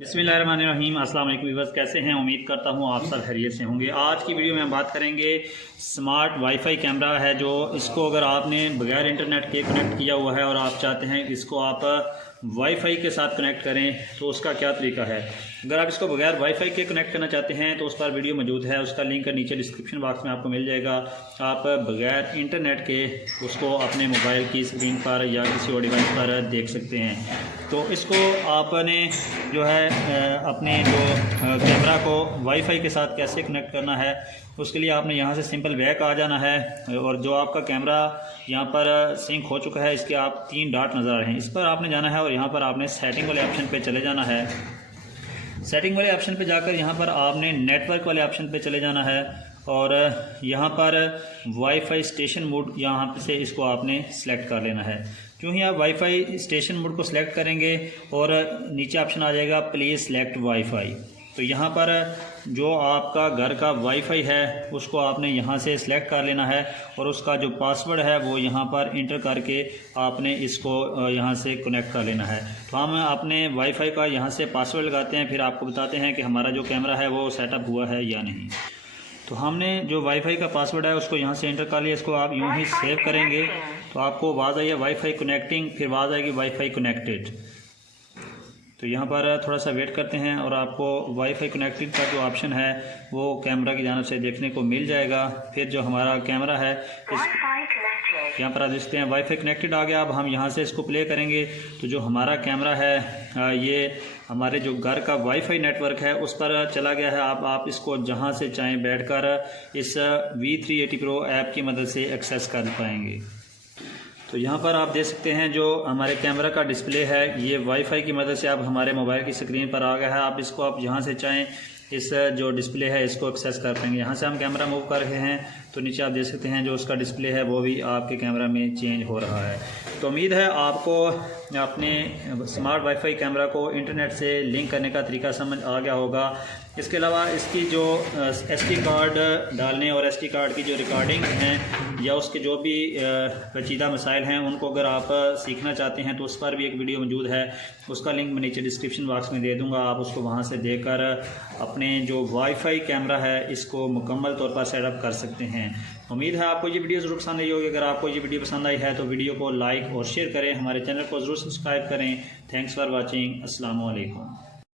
बिस्मिल्लाहिर्रहमानिर्रहीम। अस्सलाम वालेकुम व्यूअर्स, कैसे हैं? उम्मीद करता हूँ आप सब खैरियत से होंगे। आज की वीडियो में हम बात करेंगे स्मार्ट वाईफाई कैमरा है जो इसको अगर आपने बगैर इंटरनेट के कनेक्ट किया हुआ है और आप चाहते हैं कि इसको आप वाईफाई के साथ कनेक्ट करें तो उसका क्या तरीका है। अगर आप इसको बगैर वाईफाई के कनेक्ट करना चाहते हैं तो उस पर वीडियो मौजूद है, उसका लिंक नीचे डिस्क्रिप्शन बॉक्स में आपको मिल जाएगा। आप बगैर इंटरनेट के उसको अपने मोबाइल की स्क्रीन पर या किसी और डिवाइस पर देख सकते हैं। तो इसको आपने जो है अपने जो कैमरा को वाईफाई के साथ कैसे कनेक्ट करना है, उसके लिए आपने यहाँ से सिंपल बैक आ जाना है और जो आपका कैमरा यहाँ पर सिंक हो चुका है इसके आप 3 डॉट नज़र आ रहे हैं, इस पर आपने जाना है और यहाँ पर आपने सेटिंग वाले ऑप्शन पे चले जाना है। सेटिंग वाले ऑप्शन पे जाकर यहाँ पर आपने नेटवर्क वाले ऑप्शन पे चले जाना है और यहाँ पर वाईफाई स्टेशन मोड यहाँ से इसको आपने सेलेक्ट कर लेना है। जो ही आप वाईफाई स्टेशन मोड को सिलेक्ट करेंगे और नीचे ऑप्शन आ जाएगा प्लीज़ सेलेक्ट वाईफाई, तो यहाँ पर जो आपका घर का वाईफाई है उसको आपने यहाँ से सिलेक्ट कर लेना है और उसका जो पासवर्ड है वो यहाँ पर इंटर करके आपने इसको यहाँ से कनेक्ट कर लेना है। तो हम अपने वाईफाई का यहाँ से पासवर्ड लगाते हैं, फिर आपको बताते हैं कि हमारा जो कैमरा है वो सेटअप हुआ है या नहीं। तो हमने जो वाईफाई का पासवर्ड है उसको यहाँ से एंटर कर लिया, इसको आप यूँ ही सेव करेंगे तो आपको आवाज़ आई है वाईफाई कनेक्टिंग, फिर आवाज़ आएगी वाईफाई कनेक्टेड। तो यहाँ पर थोड़ा सा वेट करते हैं और आपको वाईफाई कनेक्टेड का जो ऑप्शन है वो कैमरा की जानिब से देखने को मिल जाएगा। फिर जो हमारा कैमरा है यहाँ पर आप देखते हैं वाईफाई कनेक्टेड आ गया। अब हम यहाँ से इसको प्ले करेंगे तो जो हमारा कैमरा है ये हमारे जो घर का वाईफाई नेटवर्क है उस पर चला गया है। आप इसको जहाँ से चाहें बैठकर इस V380 Pro ऐप की मदद से एक्सेस कर पाएंगे। तो यहाँ पर आप देख सकते हैं जो हमारे कैमरा का डिस्प्ले है ये वाईफाई की मदद से अब हमारे मोबाइल की स्क्रीन पर आ गया है। आप इसको आप जहाँ से चाहें इस जो डिस्प्ले है इसको एक्सेस कर पाएंगे। यहाँ से हम कैमरा मूव कर रहे हैं तो नीचे आप देख सकते हैं जो उसका डिस्प्ले है वो भी आपके कैमरा में चेंज हो रहा है। तो उम्मीद है आपको अपने स्मार्ट वाईफाई कैमरा को इंटरनेट से लिंक करने का तरीका समझ आ गया होगा। इसके अलावा इसकी जो SD कार्ड डालने और SD कार्ड की जो रिकॉर्डिंग हैं या उसके जो भी पेचीदा मसाइल हैं उनको अगर आप सीखना चाहते हैं तो उस पर भी एक वीडियो मौजूद है, उसका लिंक मैं नीचे डिस्क्रिप्शन बॉक्स में दे दूंगा। आप उसको वहां से देखकर अपने जो वाईफाई कैमरा है इसको मुकम्मल तौर पर सेटअप कर सकते हैं। उम्मीद है आपको ये वीडियो ज़रूर पसंद आई होगी। अगर आपको ये वीडियो पसंद आई है तो वीडियो को लाइक और शेयर करें, हमारे चैनल को ज़रूर सब्सक्राइब करें। Thanks for watching. अस्सलाम वालेकुम।